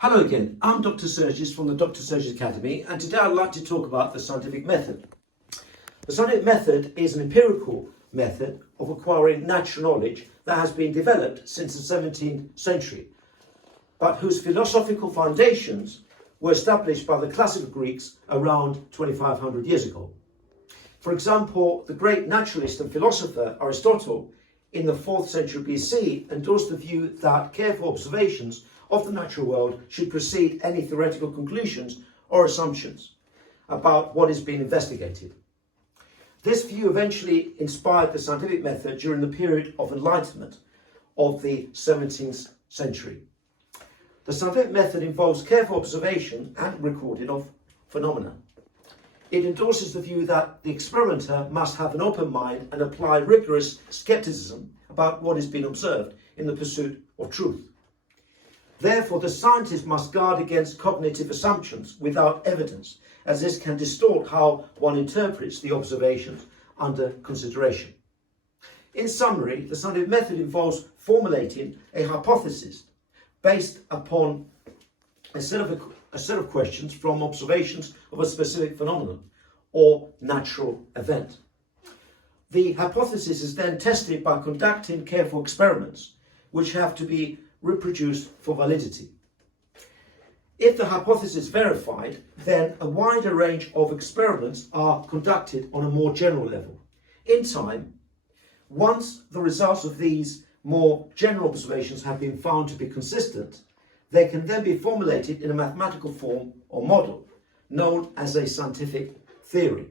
Hello again, I'm Dr Sergis from the Dr Sergis Academy, and today I'd like to talk about the scientific method. The scientific method is an empirical method of acquiring natural knowledge that has been developed since the 17th century, but whose philosophical foundations were established by the classical Greeks around 2500 years ago. For example, the great naturalist and philosopher Aristotle in the 4th century BC endorsed the view that careful observations of the natural world should precede any theoretical conclusions or assumptions about what is being investigated. This view eventually inspired the scientific method during the period of enlightenment of the 17th century. The scientific method involves careful observation and recording of phenomena. It endorses the view that the experimenter must have an open mind and apply rigorous skepticism about what is being observed in the pursuit of truth. Therefore, the scientist must guard against cognitive assumptions without evidence, as this can distort how one interprets the observations under consideration. In summary, the scientific method involves formulating a hypothesis based upon a set of questions from observations of a specific phenomenon or natural event. The hypothesis is then tested by conducting careful experiments, which have to be reproduced for validity. If the hypothesis is verified, then a wider range of experiments are conducted on a more general level. In time, once the results of these more general observations have been found to be consistent, they can then be formulated in a mathematical form or model, known as a scientific theory.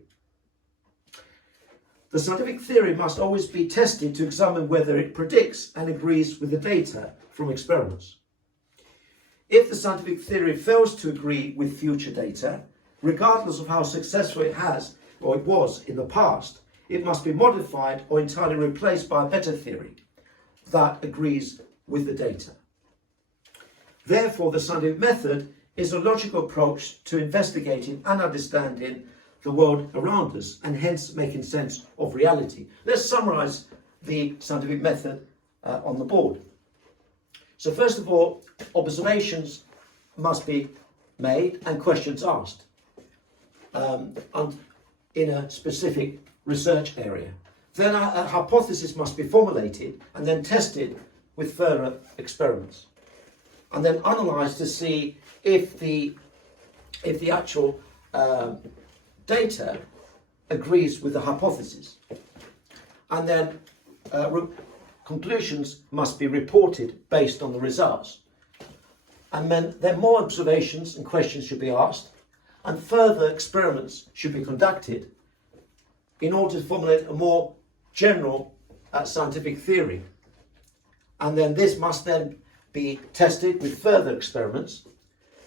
The scientific theory must always be tested to examine whether it predicts and agrees with the data from experiments. If the scientific theory fails to agree with future data, regardless of how successful it has or it was in the past, it must be modified or entirely replaced by a better theory that agrees with the data. Therefore, the scientific method is a logical approach to investigating and understanding the world around us, and hence making sense of reality. Let's summarize the scientific method on the board. So first of all, observations must be made and questions asked in a specific research area. Then a hypothesis must be formulated and then tested with further experiments, and then analysed to see if the actual data agrees with the hypothesis. And then conclusions must be reported based on the results. And then more observations and questions should be asked, and further experiments should be conducted in order to formulate a more general scientific theory. And then this must then be tested with further experiments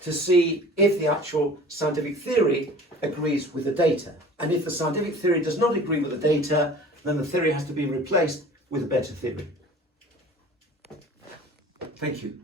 to see if the actual scientific theory agrees with the data. And if the scientific theory does not agree with the data, then the theory has to be replaced with a better theory. Thank you.